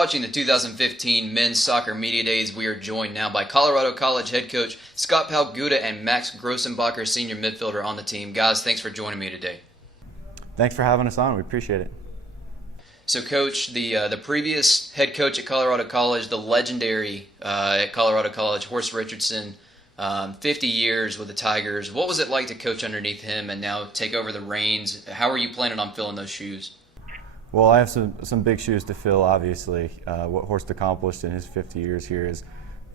watching the 2015 Men's Soccer Media Days. We are joined now by Colorado College head coach Scott Palguta and Max Grossenbacher, senior midfielder on the team. Guys, thanks for joining me today. Thanks for having us on. We appreciate it. So, Coach, the previous head coach at Colorado College, the legendary at Colorado College, Horst Richardson, 50 years with the Tigers. What was it like to coach underneath him and now take over the reins? How are you planning on filling those shoes? Well, I have some big shoes to fill, obviously. What Horst accomplished in his 50 years here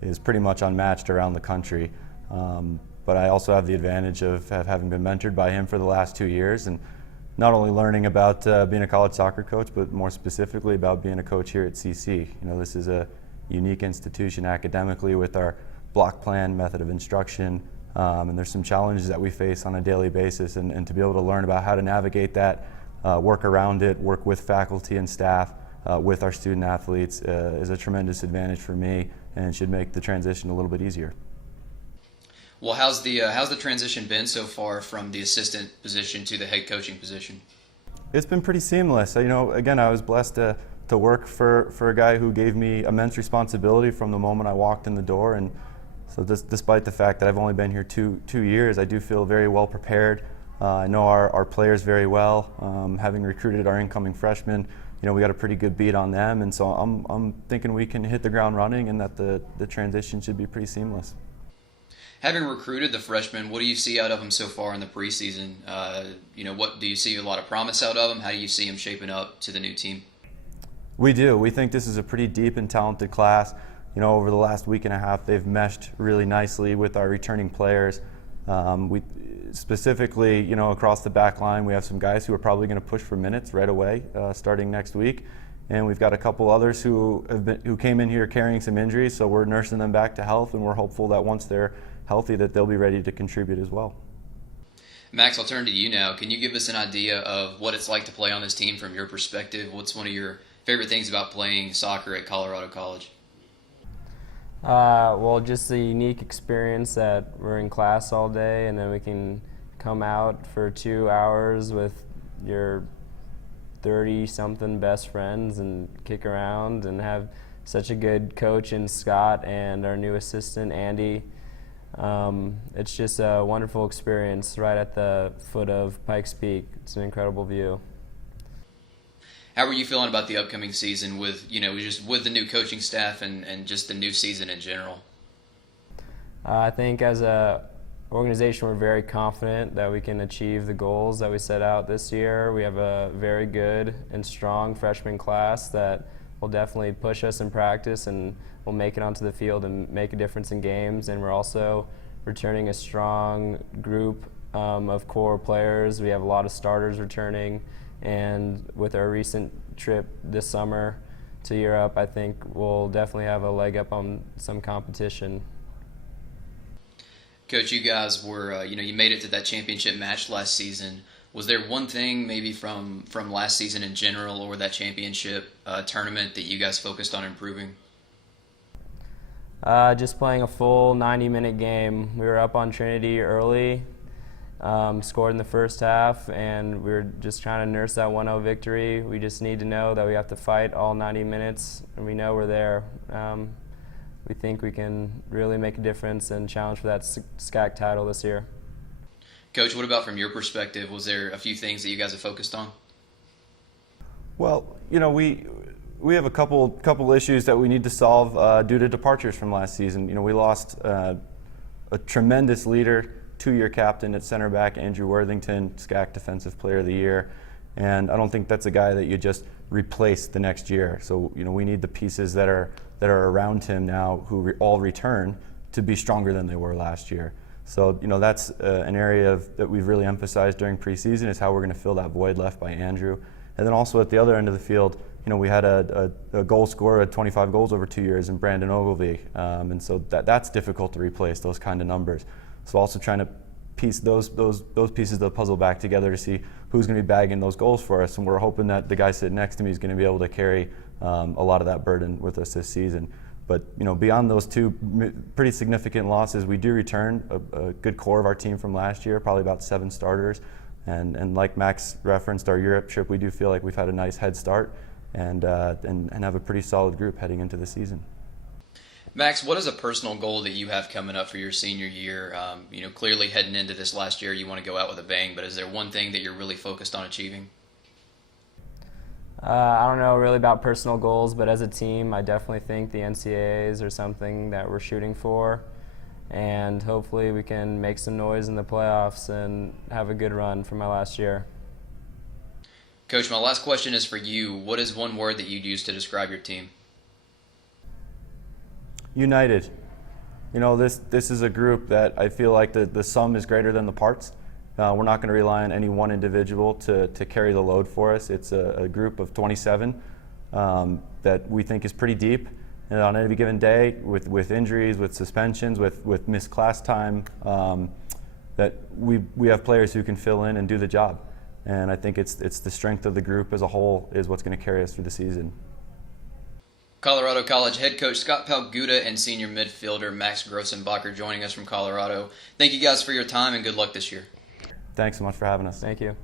is pretty much unmatched around the country. But I also have the advantage of having been mentored by him for the last 2 years, and not only learning about being a college soccer coach, but more specifically about being a coach here at CC. You know, this is a unique institution academically with our block plan method of instruction, and there's some challenges that we face on a daily basis, and to be able to learn about how to navigate that, work around it, work with faculty and staff, with our student athletes is a tremendous advantage for me, and should make the transition a little bit easier. Well, how's the transition been so far from the assistant position to the head coaching position? It's been pretty seamless. You know, again, I was blessed to work for a guy who gave me immense responsibility from the moment I walked in the door, and so despite the fact that I've only been here two years, I do feel very well prepared. I know our players very well. Having recruited our incoming freshmen, you know, we got a pretty good beat on them, and so I'm thinking we can hit the ground running, and that the transition should be pretty seamless. Having recruited the freshmen, what do you see out of them so far in the preseason? You know, what do you see a lot of promise out of them? How do you see them shaping up to the new team? We do. We think this is a pretty deep and talented class. You know, over the last week and a half, they've meshed really nicely with our returning players. We specifically, you know, across the back line, we have some guys who are probably going to push for minutes right away, starting next week, and we've got a couple others who came in here carrying some injuries, so we're nursing them back to health, and we're hopeful that once they're healthy, that they'll be ready to contribute as well. Max, I'll turn to you now. Can you give us an idea of what it's like to play on this team from your perspective? What's one of your favorite things about playing soccer at Colorado College? Well, just the unique experience that we're in class all day, and then we can come out for 2 hours with your 30-something best friends and kick around, and have such a good coach in Scott and our new assistant, Andy. It's just a wonderful experience right at the foot of Pikes Peak. It's an incredible view. How are you feeling about the upcoming season with, you know, just with the new coaching staff and just the new season in general? I think as a organization, we're very confident that we can achieve the goals that we set out this year. We have a very good and strong freshman class that will definitely push us in practice and will make it onto the field and make a difference in games. And we're also returning a strong group of core players. We have a lot of starters returning. And with our recent trip this summer to Europe, I think we'll definitely have a leg up on some competition. Coach, you guys were, you made it to that championship match last season. Was there one thing maybe from last season in general or that championship tournament that you guys focused on improving? Just playing a full 90-minute game. We were up on Trinity early. Scored in the first half, and we were just trying to nurse that 1-0 victory. We just need to know that we have to fight all 90 minutes, and we know we're there. We think we can really make a difference and challenge for that SCAC title this year. Coach, what about from your perspective? Was there a few things that you guys have focused on? Well, you know, we have a couple issues that we need to solve due to departures from last season. You know, we lost a tremendous leader, 2-year captain at center back, Andrew Worthington, SCAC Defensive Player of the Year, and I don't think that's a guy that you just replace the next year. So, you know, we need the pieces that are around him now, who all return, to be stronger than they were last year. So, you know, that's an area that we've really emphasized during preseason, is how we're going to fill that void left by Andrew. And then also at the other end of the field, you know, we had a goal scorer at 25 goals over 2 years in Brandon Ogilvy, and so that's difficult to replace, those kind of numbers. So also trying to piece those pieces of the puzzle back together to see who's going to be bagging those goals for us, and we're hoping that the guy sitting next to me is going to be able to carry a lot of that burden with us this season. But, you know, beyond those two pretty significant losses, we do return a good core of our team from last year, probably about 7 starters. And like Max referenced, our Europe trip, we do feel like we've had a nice head start. and have a pretty solid group heading into the season. Max, what is a personal goal that you have coming up for your senior year? Clearly heading into this last year, you want to go out with a bang, but is there one thing that you're really focused on achieving? I don't know really about personal goals, but as a team, I definitely think the NCAAs are something that we're shooting for, and hopefully we can make some noise in the playoffs and have a good run for my last year. Coach, my last question is for you. What is one word that you'd use to describe your team? United. This is a group that I feel like the sum is greater than the parts. We're not going to rely on any one individual to carry the load for us. It's a group of 27 that we think is pretty deep. And on any given day, with injuries, with suspensions, with missed class time, that we have players who can fill in and do the job. And I think it's the strength of the group as a whole is what's going to carry us through the season. Colorado College head coach Scott Palguta and senior midfielder Max Grossenbacher joining us from Colorado. Thank you guys for your time and good luck this year. Thanks so much for having us. Thank you.